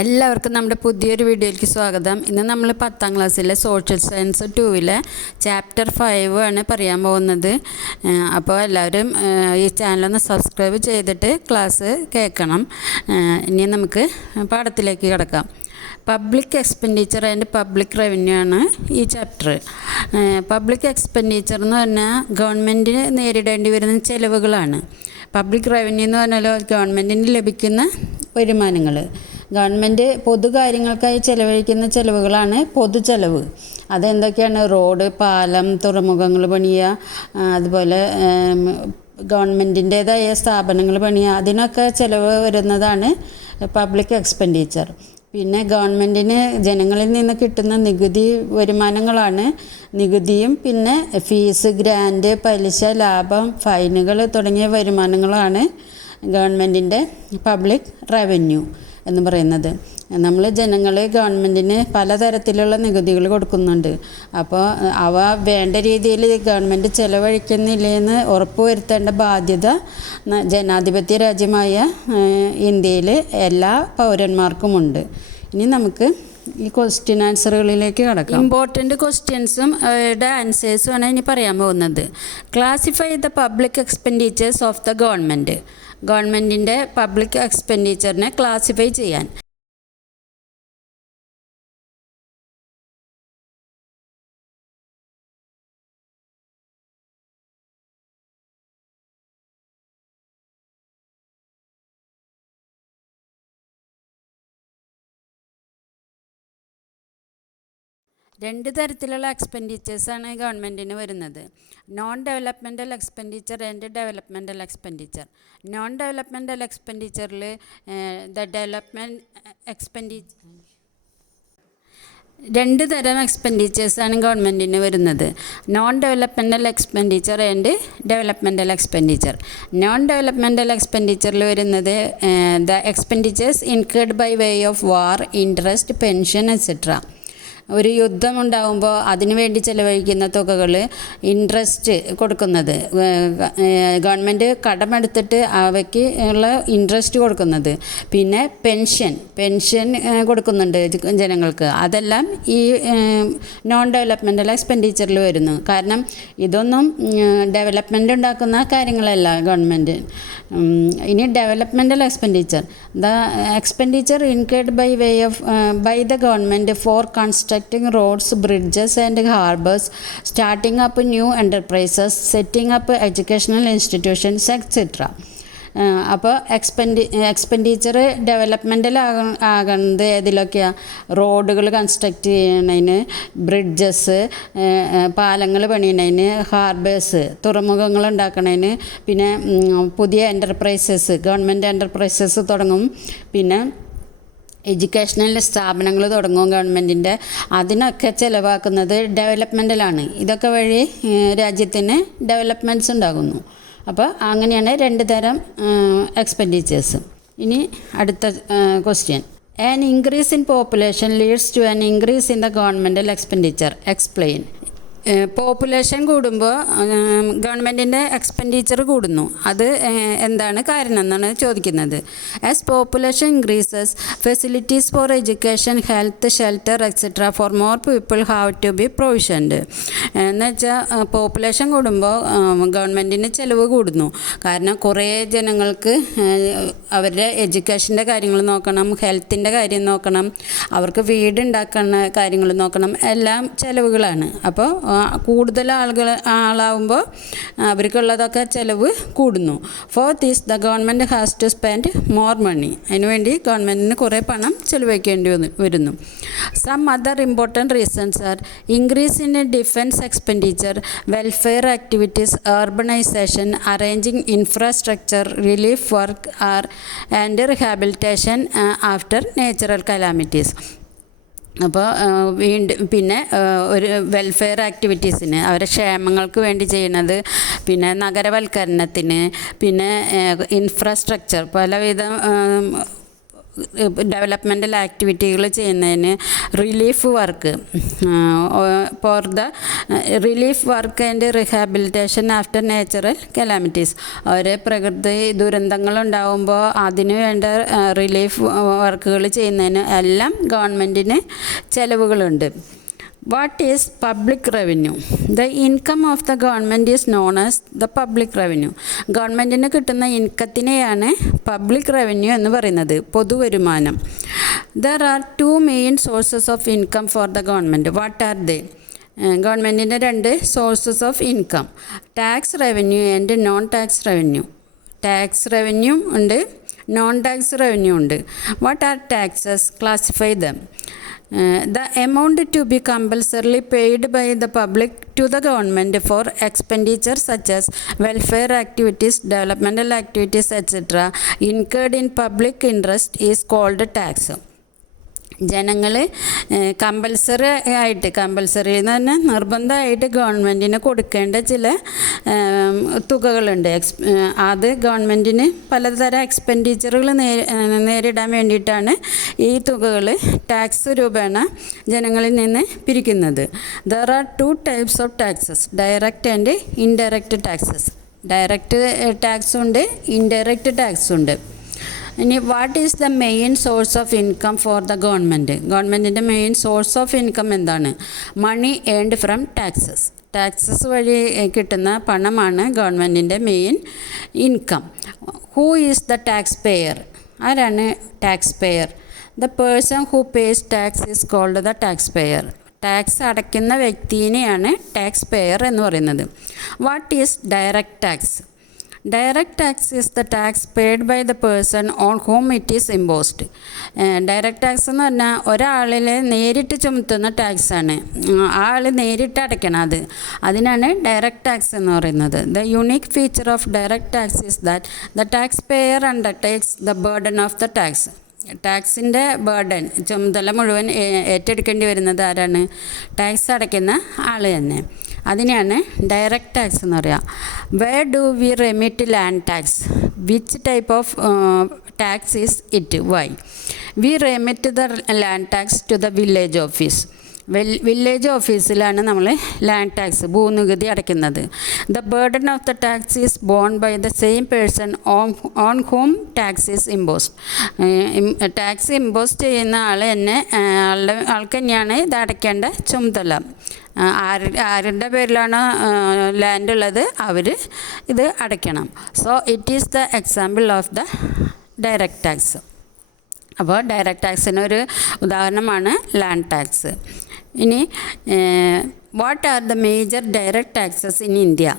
എല്ലാവർക്കും നമ്മുടെ പുതിയൊരു വീഡിയോയിലേക്ക് സ്വാഗതം. ഇന്ന് നമ്മൾ 10ാം ക്ലാസ്സിലെ സോഷ്യൽ സയൻസ് 2 ചാപ്റ്റർ 5 ആണ് പറയാൻ പോകുന്നത്. അപ്പോൾ എല്ലാവരും ഈ ചാനലൊന്ന് സബ്സ്ക്രൈബ് ചെയ്തിട്ട് ക്ലാസ് കേൾക്കണം. ഇനി നമുക്ക് പാഠത്തിലേക്ക് കിടക്കാം. Public expenditure and public revenue ആണ് ഈ ചാപ്റ്റർ. പബ്ലിക് എക്സ്പെൻഡിച്ചർ എന്ന് പറഞ്ഞാൽ ഗവൺമെൻറ്റിന് നേരിടേണ്ടി വരുന്ന ചിലവുകളാണ്. പബ്ലിക് റവന്യൂ എന്ന് പറഞ്ഞാൽ ഗവൺമെൻറ്റിന് ലഭിക്കുന്ന വരുമാനങ്ങൾ. ഗവൺമെൻറ് പൊതുകാര്യങ്ങൾക്കായി ചെലവഴിക്കുന്ന ചിലവുകളാണ് പൊതുചെലവ്. അതെന്തൊക്കെയാണ്? റോഡ്, പാലം, തുറമുഖങ്ങൾ പണിയുക, അതുപോലെ ഗവൺമെൻറ്റിൻ്റേതായ സ്ഥാപനങ്ങൾ പണിയുക, അതിനൊക്കെ ചിലവ് വരുന്നതാണ് പബ്ലിക് എക്സ്പെൻഡിച്ചർ. പിന്നെ ഗവൺമെൻറ്റിന് ജനങ്ങളിൽ നിന്ന് കിട്ടുന്ന നികുതി വരുമാനങ്ങളാണ് നികുതിയും, പിന്നെ ഫീസ്, ഗ്രാൻറ്റ്, പലിശ, ലാഭം, ഫൈനുകൾ തുടങ്ങിയ വരുമാനങ്ങളാണ് ഗവൺമെൻറ്റിൻ്റെ പബ്ലിക് റവന്യൂ എന്ന് പറയുന്നത്. നമ്മൾ ജനങ്ങൾ ഗവൺമെൻറ്റിന് പലതരത്തിലുള്ള നികുതികൾ കൊടുക്കുന്നുണ്ട്. അപ്പോൾ അവ വേണ്ട രീതിയിൽ ഗവൺമെൻറ് ചെലവഴിക്കുന്നില്ലെന്ന് ഉറപ്പുവരുത്തേണ്ട ബാധ്യത ജനാധിപത്യ രാജ്യമായ ഇന്ത്യയിൽ എല്ലാ പൗരന്മാർക്കുമുണ്ട്. ഇനി നമുക്ക് ഈ ക്വസ്റ്റ്യൻ ആൻസറുകളിലേക്ക് കടക്കാം. ഇമ്പോർട്ടൻ്റ് ക്വസ്റ്റ്യൻസും ആൻസേഴ്സുമാണ് ഇനി പറയാൻ പോകുന്നത്. Classify the public expenditures of the government. ഗവൺമെൻറ്റിൻ്റെ പബ്ലിക് എക്സ്പെൻഡിച്ചറിനെ ക്ലാസിഫൈ ചെയ്യാൻ. രണ്ട് തരത്തിലുള്ള എക്സ്പെൻഡിച്ചേഴ്സാണ് ഗവൺമെൻറ്റിന് വരുന്നത്. Non developmental expenditure and developmental expenditure. Non developmental എക്സ്പെൻഡിച്ചറിൽ രണ്ട് തരം എക്സ്പെൻഡിച്ചേഴ്സാണ് ഗവൺമെൻറ്റിന് വരുന്നത്. Non developmental expenditure and developmental expenditure. Non developmental എക്സ്പെൻഡിച്ചറിൽ വരുന്നത് the expenditures incurred by way of war, interest, pension etcetera. ഒരു യുദ്ധം ഉണ്ടാകുമ്പോൾ അതിനു വേണ്ടി ചെലവഴിക്കുന്ന തുകകൾ, ഇൻട്രസ്റ്റ് കൊടുക്കുന്നത്, ഗവൺമെൻറ് കടമെടുത്തിട്ട് അവയ്ക്ക് ഉള്ള ഇൻട്രസ്റ്റ് കൊടുക്കുന്നത്, പിന്നെ പെൻഷൻ കൊടുക്കുന്നുണ്ട് ജനങ്ങൾക്ക്. അതെല്ലാം ഈ നോൺ ഡെവലപ്മെൻറ്റൽ എക്സ്പെൻഡിച്ചറിൽ വരുന്നു. കാരണം ഇതൊന്നും ഡെവലപ്മെൻറ്റ് ഉണ്ടാക്കുന്ന കാര്യങ്ങളല്ല ഗവൺമെൻറ്. ഇനി developmental expenditure. The expenditure incurred by the government for constructing roads, bridges and harbors, starting up new enterprises, setting up educational institutions, etc. അപ്പോൾ എക്സ്പെൻഡിച്ചർ ഡെവലപ്മെൻറ്റൽ ആകുന്നത് ഏതിലൊക്കെയാണ്? റോഡുകൾ കൺസ്ട്രക്റ്റ് ചെയ്യണതിന്, ബ്രിഡ്ജസ്, പാലങ്ങൾ പണിയണതിന്, ഹാർബേഴ്സ്, തുറമുഖങ്ങൾ ഉണ്ടാക്കണതിന്, പിന്നെ പുതിയ എൻ്റർപ്രൈസസ്, ഗവൺമെൻറ് എൻ്റർപ്രൈസസ് തുടങ്ങും, പിന്നെ educational സ്ഥാപനങ്ങൾ തുടങ്ങും ഗവൺമെൻറ്റിൻ്റെ. അതിനൊക്കെ ചിലവാക്കുന്നത് ഡെവലപ്മെൻറ്റലാണ്. ഇതൊക്കെ വഴി രാജ്യത്തിന് ഡെവലപ്മെൻറ്റ്സ് ഉണ്ടാകുന്നു. അപ്പോൾ അങ്ങനെയാണ് രണ്ട് തരം എക്സ്പെൻഡിച്ചേഴ്സ്. ഇനി അടുത്ത question. An increase in population leads to an increase in the governmental expenditure. Explain. Population കൂടുമ്പോൾ ഗവൺമെൻറ്റിൻ്റെ എക്സ്പെൻഡിച്ചർ കൂടുന്നു. അത് എന്താണ് കാരണം എന്നാണ് ചോദിക്കുന്നത്. As population increases, facilities for education, health, shelter etcetera for more people have to be provisioned. എന്ന് വെച്ചാൽ പോപ്പുലേഷൻ കൂടുമ്പോൾ ഗവൺമെൻറ്റിന് ചിലവ് കൂടുന്നു. കാരണം കുറേ ജനങ്ങൾക്ക് അവരുടെ എഡ്യൂക്കേഷൻ്റെ കാര്യങ്ങൾ നോക്കണം, ഹെൽത്തിൻ്റെ കാര്യം നോക്കണം, അവർക്ക് വീടുണ്ടാക്കുന്ന കാര്യങ്ങൾ നോക്കണം, എല്ലാം ചിലവുകളാണ്. അപ്പോൾ കൂടുതൽ ആളാവുമ്പോൾ അവർക്കുള്ളതൊക്കെ ചിലവ് കൂടുന്നു. For this the government has to spend more money. അതിനുവേണ്ടി ഗവൺമെൻറ്റിന് കുറേ പണം ചിലവഴിക്കേണ്ടി വരുന്നു. Some other important reasons are increase in defence expenditure, welfare activities, urbanisation, arranging infrastructure, relief work and rehabilitation after natural calamities. അപ്പോൾ പിന്നെ ഒരു വെൽഫെയർ ആക്ടിവിറ്റീസിന്, അവരുടെ ക്ഷേമങ്ങൾക്ക് വേണ്ടി ചെയ്യുന്നത്, പിന്നെ നഗരവൽക്കരണത്തിന്, പിന്നെ ഇൻഫ്രാസ്ട്രക്ചർ, പലവിധ ഡെവലപ്മെൻ്റൽ ആക്ടിവിറ്റികൾ ചെയ്യുന്നതിന് relief work for the relief work and rehabilitation after natural calamities. പ്രകൃതി ദുരന്തങ്ങളുണ്ടാകുമ്പോൾ അതിന് വേണ്ട റിലീഫ് വർക്കുകൾ ചെയ്യുന്നതിന് എല്ലാം ഗവൺമെൻറ്റിന് ചിലവുകളുണ്ട്. What is public revenue? The income of the government is known as the public revenue. ഗവൺമെൻറ്റിന് കിട്ടുന്ന ഇൻകത്തിനെയാണ് പബ്ലിക് റവന്യൂ എന്ന് പറയുന്നത്, പൊതുവരുമാനം. There are two main sources of income for the government. What are they? ഗവൺമെൻറ്റിൻ്റെ രണ്ട് sources of income, tax revenue and non tax revenue. Tax revenue ഉണ്ട്, non tax revenue ഉണ്ട്. What are taxes? Classify dum. The amount to be compulsorily paid by the public to the government for expenditure such as welfare activities, developmental activities, etc. incurred in public interest is called tax. ജനങ്ങൾ compulsory എന്ന് പറഞ്ഞാൽ നിർബന്ധമായിട്ട് ഗവൺമെൻറ്റിന് കൊടുക്കേണ്ട ചില തുകകളുണ്ട്. അത് ഗവൺമെൻറ്റിന് പലതരം എക്സ്പെൻഡിച്ചറുകൾ നേരിടാൻ വേണ്ടിയിട്ടാണ് ഈ തുകകൾ ടാക്സ് രൂപേണ ജനങ്ങളിൽ നിന്ന് പിരിക്കുന്നത്. There are two types of taxes, direct and indirect taxes. Direct ടാക്സും ഉണ്ട്, ഇൻഡയറക്റ്റ് ടാക്സും ഉണ്ട്. ഇനി what is the main source of income for the government? ഗവൺമെൻറ്റിൻ്റെ മെയിൻ സോഴ്സ് ഓഫ് ഇൻകം എന്താണ്? Money earned from taxes. Taxes വഴി കിട്ടുന്ന പണമാണ് ഗവൺമെൻറ്റിൻ്റെ main income. Who is the taxpayer? ആരാണ് taxpayer? The person who pays tax is called the taxpayer. Tax അടയ്ക്കുന്ന വ്യക്തിനെയാണ് tax payer എന്ന് പറയുന്നത്. What is direct tax? Direct tax is the tax paid by the person on whom it is imposed. Direct tax എന്ന് പറഞ്ഞാൽ ഒരാളിൽ നേരിട്ട് ചുമത്തുന്ന ടാക്സാണ്, ആൾ നേരിട്ട് അടയ്ക്കണം, അതിനാണ് ഡയറക്റ്റ് ടാക്സ് എന്ന് പറയുന്നത്. The unique feature of direct tax is that the taxpayer undertakes the burden of the tax. ടാക്സിൻ്റെ ബർഡൻ, ചുമതല മുഴുവൻ ഏറ്റെടുക്കേണ്ടി വരുന്നത് ആരാണ്? ടാക്സ് അടയ്ക്കുന്ന ആൾ തന്നെ. അതിനെയാണ് ഡയറക്റ്റ് ടാക്സ് എന്ന് പറയുക. Where do we remit land tax? Which type of tax is it? Why? We remit the land tax to the village office. Village ഓഫീസിലാണ് നമ്മൾ ലാൻഡ് ടാക്സ്, ഭൂനികുതി അടയ്ക്കുന്നത്. The burden of the tax is borne by the same person on whom tax is imposed. Tax impose ചെയ്യുന്ന ആൾ തന്നെ, ആൾക്ക് തന്നെയാണ് ഇത് അടയ്ക്കേണ്ട ചുമതല. ആരുടെ പേരിലാണ് ലാൻഡ് ഉള്ളത് അവർ ഇത് അടയ്ക്കണം. So it is the example of the direct tax. അപ്പോൾ ഡയറക്റ്റ് ടാക്സിനൊരു ഉദാഹരണമാണ് ലാൻഡ് ടാക്സ്. ഇനി what are the major direct taxes in India?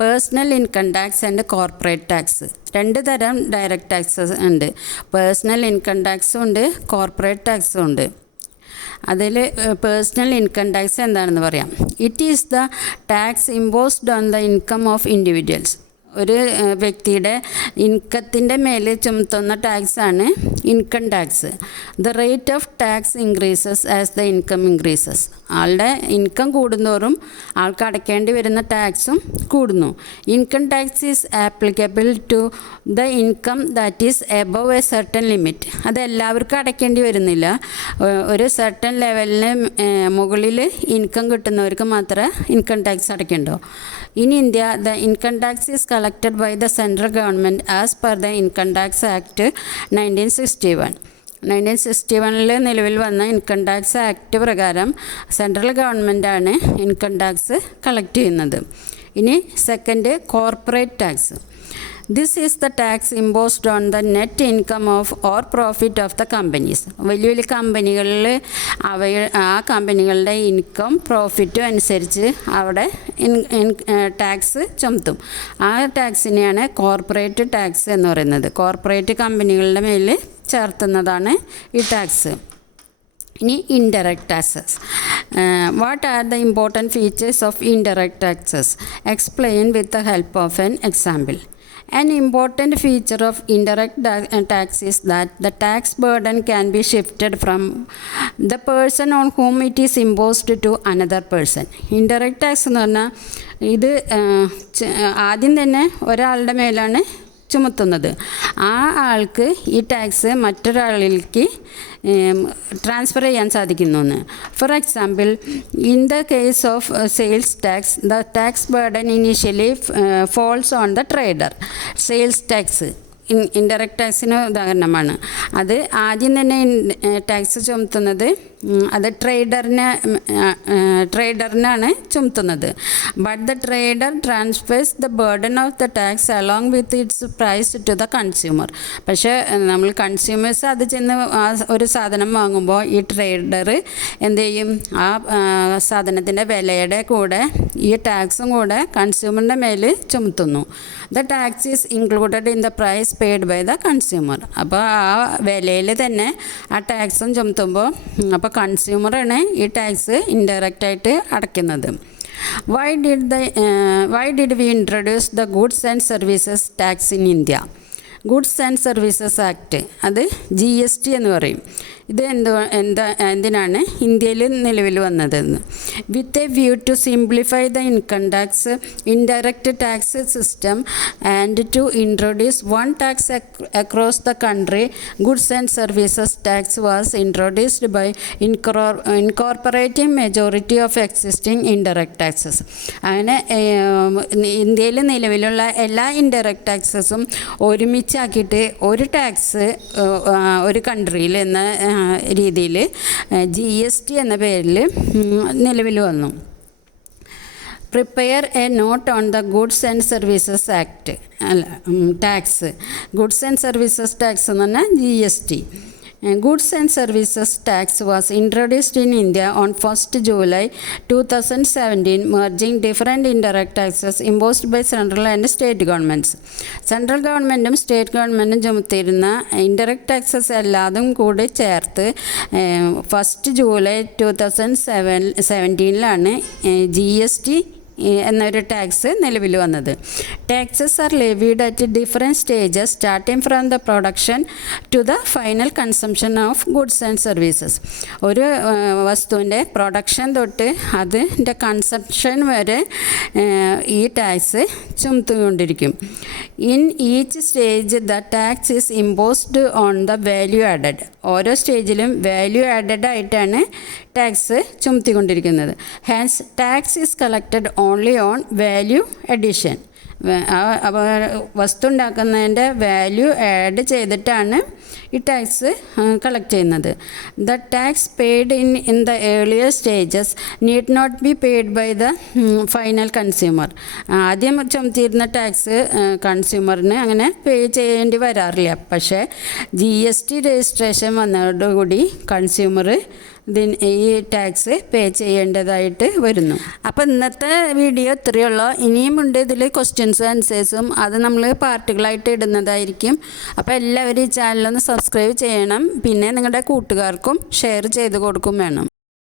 Personal income tax and corporate tax. രണ്ട് തരം ഡയറക്റ്റ് ടാക്സസ് ഉണ്ട്. പേഴ്സണൽ ഇൻകം ടാക്സും ഉണ്ട്, കോർപ്പറേറ്റ് ടാക്സും ഉണ്ട്. അതിൽ പേഴ്സണൽ ഇൻകം ടാക്സ് എന്താണെന്ന് പറയാം. It is the tax imposed on the income of individuals. ഒരു വ്യക്തിയുടെ ഇൻകത്തിൻ്റെ മേലെ ചുമത്തുന്ന ടാക്സാണ് income tax. The rate of tax increases as the income increases. ആളുടെ ഇൻകം കൂടുന്തോറും ആൾക്ക് അടയ്ക്കേണ്ടി വരുന്ന ടാക്സും കൂടുന്നു. Income tax is applicable to the income that is above a certain limit. അത് എല്ലാവർക്കും അടയ്ക്കേണ്ടി വരുന്നില്ല. ഒരു സർട്ടൻ ലെവലിന് മുകളിൽ ഇൻകം കിട്ടുന്നവർക്ക് മാത്രമേ ഇൻകം ടാക്സ് അടയ്ക്കണ്ടോ. In India the income tax is collected by the central government as per the income tax act 1961. 1961 നിലവിൽ വന്ന ഇൻകം ടാക്സ് ആക്ട് പ്രകാരം സെൻട്രൽ ഗവൺമെൻറ്റാണ് ഇൻകം ടാക്സ് കളക്ട് ചെയ്യുന്നത്. ഇനി second, corporate tax. This is the tax imposed on the net income of or profit of the companies. വലിയ വലിയ കമ്പനികളിൽ ആ കമ്പനികളുടെ ഇൻകം പ്രോഫിറ്റും അനുസരിച്ച് അവിടെ ടാക്സ് ചുമത്തും. ആ ടാക്സിനെയാണ് കോർപ്പറേറ്റ് ടാക്സ് എന്ന് പറയുന്നത്. കോർപ്പറേറ്റ് കമ്പനികളുടെ മേൽ ചേർത്തുന്നതാണ് ഈ ടാക്സ്. ഇനി indirect taxes. What are the important features of indirect taxes? Explain with the help of an example. An important feature of indirect tax is that the tax burden can be shifted from the person on whom it is imposed to another person. Indirect tax എന്ന് പറഞ്ഞാൽ ഇത് ആദ്യം തന്നെ ഒരാളുടെ മേലാണ് ചുമത്തുന്നത്. ആ ആൾക്ക് ഈ ടാക്സ് മറ്റൊരാളിലേക്ക് ട്രാൻസ്ഫർ ചെയ്യാൻ സാധിക്കുന്നു. For example, in the case of sales tax, the tax burden initially falls on the trader. Sales tax indirect ടാക്സിന് ഉദാഹരണമാണ്. അത് ആദ്യം തന്നെ ടാക്സ് ചുമത്തുന്നത് അത് ട്രേഡറിനാണ് ചുമത്തുന്നത്. But the trader transfers the burden of the tax along with its price to the consumer. പക്ഷേ നമ്മൾ കൺസ്യൂമേഴ്സ് അത് ചെന്ന് ആ ഒരു സാധനം വാങ്ങുമ്പോൾ ഈ ട്രേഡർ എന്ത് ചെയ്യും, ആ സാധനത്തിൻ്റെ വിലയുടെ കൂടെ ഈ ടാക്സും കൂടെ കൺസ്യൂമറിൻ്റെ മേൽ ചുമത്തുന്നു. The tax is included in the price paid by the consumer. അപ്പോൾ ആ വിലയിൽ തന്നെ ആ ടാക്സും ചുമത്തുമ്പോൾ അപ്പോൾ കൺസ്യൂമറാണ് ഈ ടാക്സ് ഇൻഡയറക്റ്റായിട്ട് അടയ്ക്കുന്നത്. Why did we introduce the goods and services tax in India? Goods and services act, അത് GST എന്ന് പറയും. ഇത് എന്തിനാണ് ഇന്ത്യയിൽ നിലവിൽ വന്നതെന്ന്? With a view to simplify the income tax indirect tax system and to introduce one tax across the country, goods and services tax was introduced by incorporating majority of existing indirect taxes. അങ്ങനെ ഇന്ത്യയിൽ നിലവിലുള്ള എല്ലാ indirect ടാക്സസും ഒരുമിച്ചാക്കിയിട്ട് ഒരു tax ഒരു കൺട്രിയിൽ എന്ന രീതിയിൽ GST എന്ന പേരിൽ നിലവിൽ വന്നു. Prepare a note on the goods and services act, tax. Goods and services tax എന്ന് പറഞ്ഞാൽ GST. Goods and Services Tax was introduced in India on 1st July 2017, merging different indirect taxes imposed by central and state governments. Central ഗവൺമെൻറ്റും state ഗവൺമെൻറ്റും ചുമത്തിയിരുന്ന indirect taxes എല്ലാതും കൂടി ചേർത്ത് 1st July 2017 GST എന്നൊരു tax നിലവിൽ വന്നത്. Taxes are levied at different stages starting from the production to the final consumption of goods and services. ഒരു വസ്തുവിൻ്റെ പ്രൊഡക്ഷൻ തൊട്ട് അതിൻ്റെ കൺസംഷൻ വരെ ഈ ടാക്സ് ചുമത്തിക്കൊണ്ടിരിക്കും. In each stage the tax is imposed on the value added. ഓരോ സ്റ്റേജിലും value added ആയിട്ടാണ് ടാക്സ് ചുമത്തിക്കൊണ്ടിരിക്കുന്നത്. Hence tax is collected only on value addition. അപ്പോൾ വസ്തു ഉണ്ടാക്കുന്നതിൻ്റെ വാല്യൂ ആഡ് ചെയ്തിട്ടാണ് ഈ ടാക്സ് കളക്ട് ചെയ്യുന്നത്. The tax paid in the earlier stages need not be paid by the final consumer. ആദ്യം ചുമത്തിയിരുന്ന ടാക്സ് കൺസ്യൂമറിന് അങ്ങനെ പേ ചെയ്യേണ്ടി വരാറില്ല. പക്ഷേ GST രജിസ്ട്രേഷൻ വന്നതോടുകൂടി കൺസ്യൂമർ ഈ ടാക്സ് പേ ചെയ്യേണ്ടതായിട്ട് വരുന്നു. അപ്പോൾ ഇന്നത്തെ വീഡിയോ ഇത്രയുള്ളൂ. ഇനിയുമുണ്ട് ഇതിൽ ക്വസ്റ്റ്യൻസും ആൻസേഴ്സും. അത് നമ്മൾ പാർട്ടുകളായിട്ട് ഇടുന്നതായിരിക്കും. അപ്പോൾ എല്ലാവരും ഈ ചാനലൊന്ന് സബ്സ്ക്രൈബ് ചെയ്യണം. പിന്നെ നിങ്ങളുടെ കൂട്ടുകാർക്കും ഷെയർ ചെയ്ത് കൊടുക്കും വേണം.